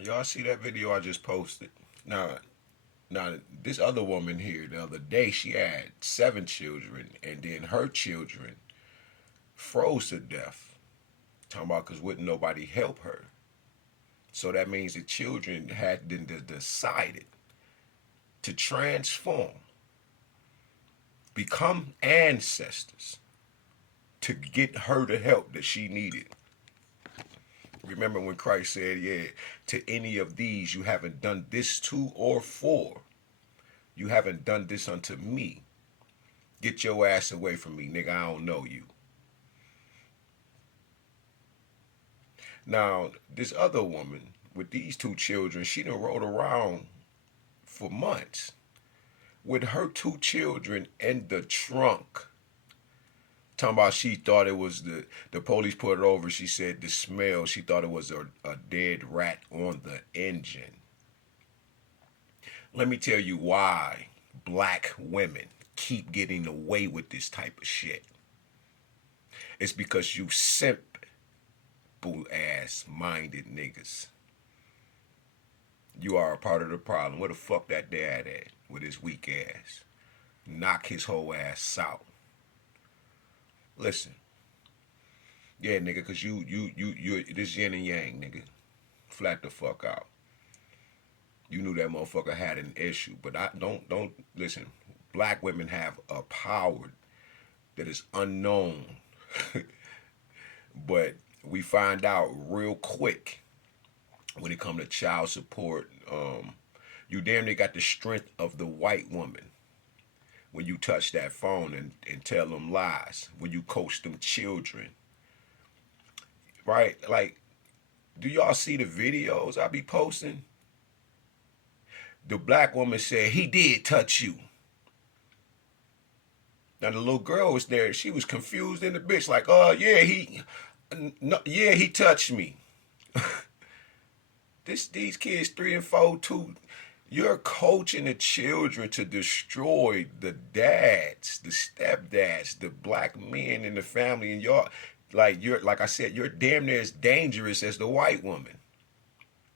Y'all see that video I just posted? Now, now this other woman here the other day, she had 7 children, and then her children froze to death. Talking about because wouldn't nobody help her. So that means the children had then decided to transform, become ancestors to get her the help that she needed. Remember when Christ said, yeah, to any of these you haven't done this to or for, you haven't done this unto me. Get your ass away from me, nigga. I don't know you. Now, this other woman with these 2 children, she done rode around for months with her 2 children in the trunk. Talking about she thought it was the police put it over. She said the smell. She thought it was a dead rat on the engine. Let me tell you why black women keep getting away with this type of shit. It's because you simple ass minded niggas. You are a part of the problem. Where the fuck that dad at with his weak ass? Knock his whole ass out. Listen, yeah, nigga, cause you this yin and yang, nigga. Flat the fuck out. You knew that motherfucker had an issue, but I don't listen. Black women have a power that is unknown, but we find out real quick when it come to child support. You damn near got the strength of the white woman when you touch that phone and tell them lies, when you coach them children, right? Like, do y'all see the videos I be posting? The black woman said, he did touch you. Now the little girl was there. She was confused in the bitch, like, yeah, no, yeah, he touched me. These kids 3 and 4, 2. You're coaching the children to destroy the dads, the stepdads, the black men in the family, and like I said, you're damn near as dangerous as the white woman.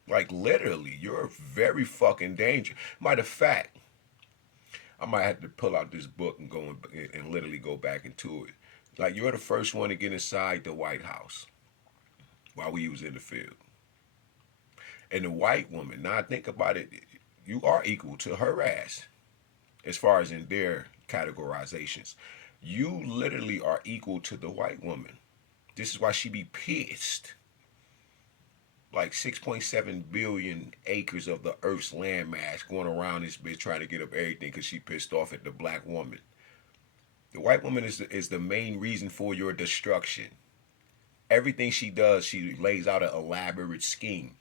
Like literally, you're very fucking dangerous. Matter of fact, I might have to pull out this book and go and literally go back into it. Like you're the first one to get inside the White House while we was in the field. And the white woman, now I think about it, you are equal to her ass as far as in their categorizations. You literally are equal to the white woman. This is why she be pissed. Like 6.7 billion acres of the earth's landmass going around this bitch trying to get up everything because she pissed off at the black woman. The white woman is the main reason for your destruction. Everything she does, she lays out an elaborate scheme.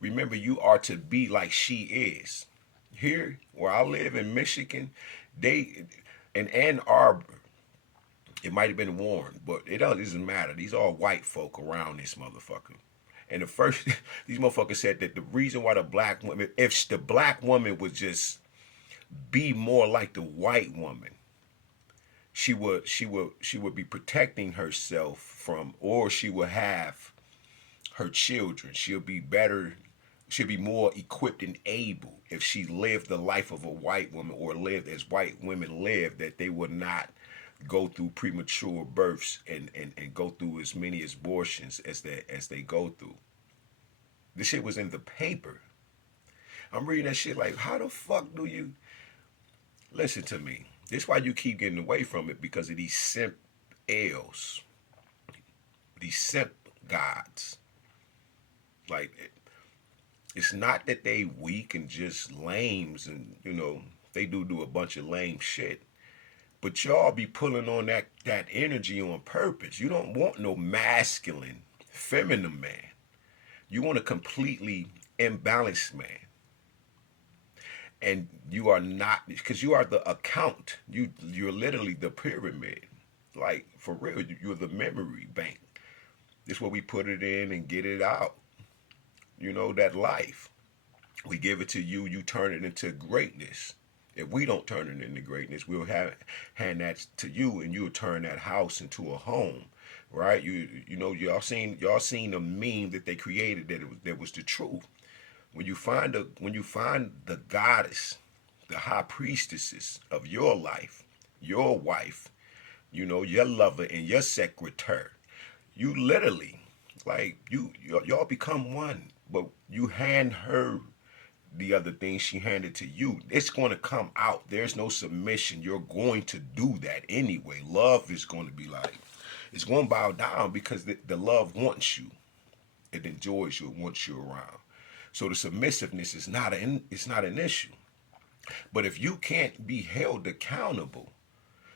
Remember, you are to be like she is. Here, where I live in Michigan, in Ann Arbor, it might have been warned, but it doesn't matter. These are all white folk around this motherfucker. And the first, these motherfuckers said that the reason why the black woman, if the black woman would just be more like the white woman, she would be protecting herself from, or she would have her children. She'll be better. She'll be more equipped and able if she lived the life of a white woman or lived as white women live, that they would not go through premature births and go through as many abortions as they go through. This shit was in the paper. I'm reading that shit like, how the fuck do you listen to me? This is why you keep getting away from it, because of these simp L's, these simp gods. Like, it's not that they weak and just lames, and they do a bunch of lame shit. But y'all be pulling on that energy on purpose. You don't want no masculine, feminine man. You want a completely imbalanced man. And you are not, because you are the account. You're literally the pyramid. Like, for real, you're the memory bank. This is where we put it in and get it out. That life. We give it to you, you turn it into greatness. If we don't turn it into greatness, we'll hand that to you, and you'll turn that house into a home. right? You know y'all seen a meme that they created that was the truth. When you find the goddess, the high priestesses of your life, your wife, your lover and your secretary, you literally like y'all become one. But you hand her the other thing she handed to you. It's going to come out. There's no submission. You're going to do that anyway. Love is going to be like, it's going to bow down because the love wants you. It enjoys you. It wants you around. So the submissiveness is not an issue. But if you can't be held accountable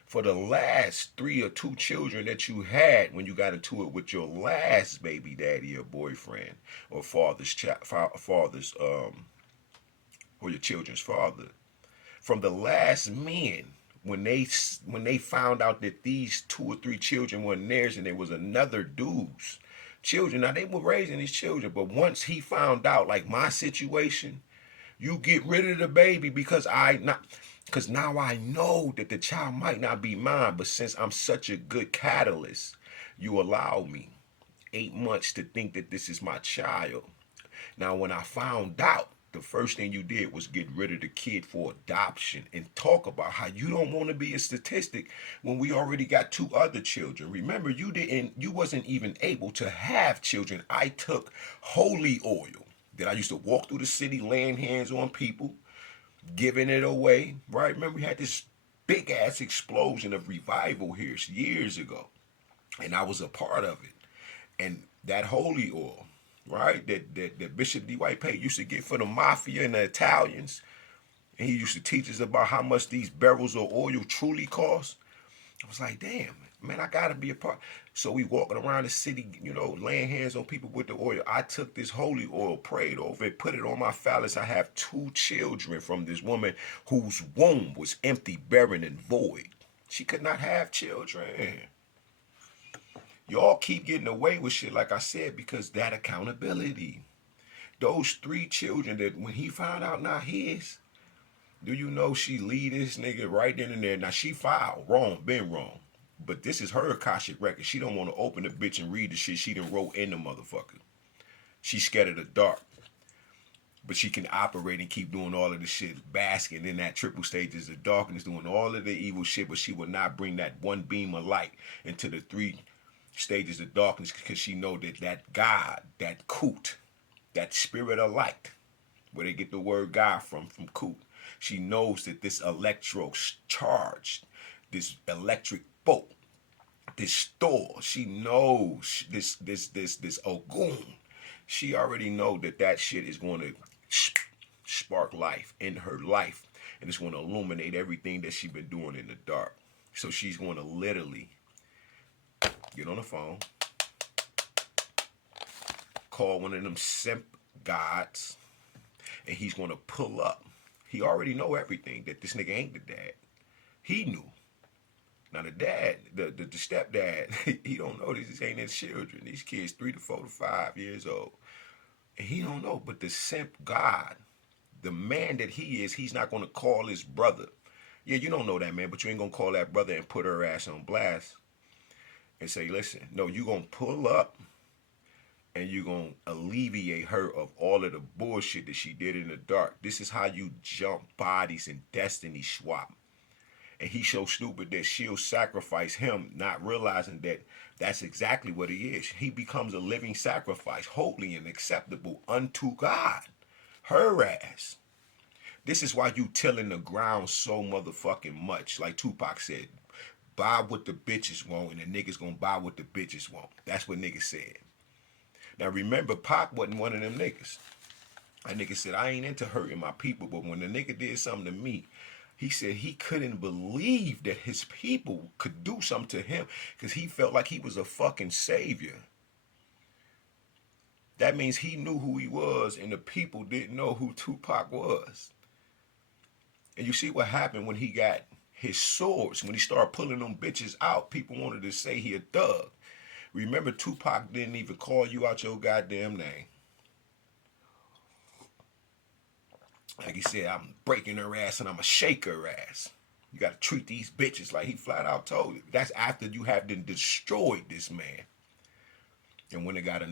for the last three or two children that you had when you got into it with your last baby daddy or boyfriend or father's or your children's father, from the last men, when they found out that these two or three children weren't theirs and there was another dude's children. Now they were raising these children, but once he found out, like my situation, you get rid of the baby because now I know that the child might not be mine, but since I'm such a good catalyst, you allow me 8 months to think that this is my child. Now, when I found out, the first thing you did was get rid of the kid for adoption and talk about how you don't want to be a statistic when we already got two other children. Remember, you wasn't even able to have children. I took holy oil that I used to walk through the city laying hands on people, giving it away, right? Remember, we had this big ass explosion of revival here years ago, and I was a part of it. And that holy oil, right? That Bishop D. White Pate used to get for the mafia and the Italians. And he used to teach us about how much these barrels of oil truly cost. I was like, damn, man, I gotta be a part. So we walking around the city, laying hands on people with the oil. I took this holy oil, prayed over it, put it on my phallus. I have two children from this woman whose womb was empty, barren, and void. She could not have children. Y'all keep getting away with shit, like I said, because that accountability. Those three children that when he found out not his, do you know she lead this nigga right then and there? Now she filed wrong, been wrong. But this is her Akashic record. She don't want to open the bitch and read the shit she done wrote in the motherfucker. She's scared of the dark. But she can operate and keep doing all of the shit, basking in that triple stages of darkness, doing all of the evil shit, but she will not bring that one beam of light into the three stages of darkness because she know that God, that Kut, that spirit of light, where they get the word God from Kut, she knows that this electro charged, this electric bolt, this store, she knows this Ogun. She already know that shit is going to spark life in her life, and it's going to illuminate everything that she's been doing in the dark. So she's going to literally get on the phone, call one of them simp gods, and he's going to pull up. He already know everything, that this nigga ain't the dad. He knew. Now the dad, the stepdad, he don't know these ain't his children. These kids 3 to 4 to 5 years old. And he don't know. But the simp God, the man that he is, he's not going to call his brother. Yeah, you don't know that, man, but you ain't going to call that brother and put her ass on blast and say, listen, no, you going to pull up and you're going to alleviate her of all of the bullshit that she did in the dark. This is how you jump bodies and destiny swap. And he's so stupid that she'll sacrifice him, not realizing that that's exactly what he is. He becomes a living sacrifice, holy and acceptable unto God. Her ass. This is why you tilling the ground so motherfucking much. Like Tupac said, buy what the bitches want and the niggas gonna buy what the bitches want. That's what niggas said. Now remember, Pac wasn't one of them niggas. That nigga said, I ain't into hurting my people, but when the nigga did something to me, he said he couldn't believe that his people could do something to him because he felt like he was a fucking savior. That means he knew who he was and the people didn't know who Tupac was. And you see what happened when he got his swords, when he started pulling them bitches out, people wanted to say he a thug. Remember, Tupac didn't even call you out your goddamn name. Like he said, I'm breaking her ass and I'm going to shake her ass. You got to treat these bitches like he flat out told you. That's after you have then destroyed this man. And when it got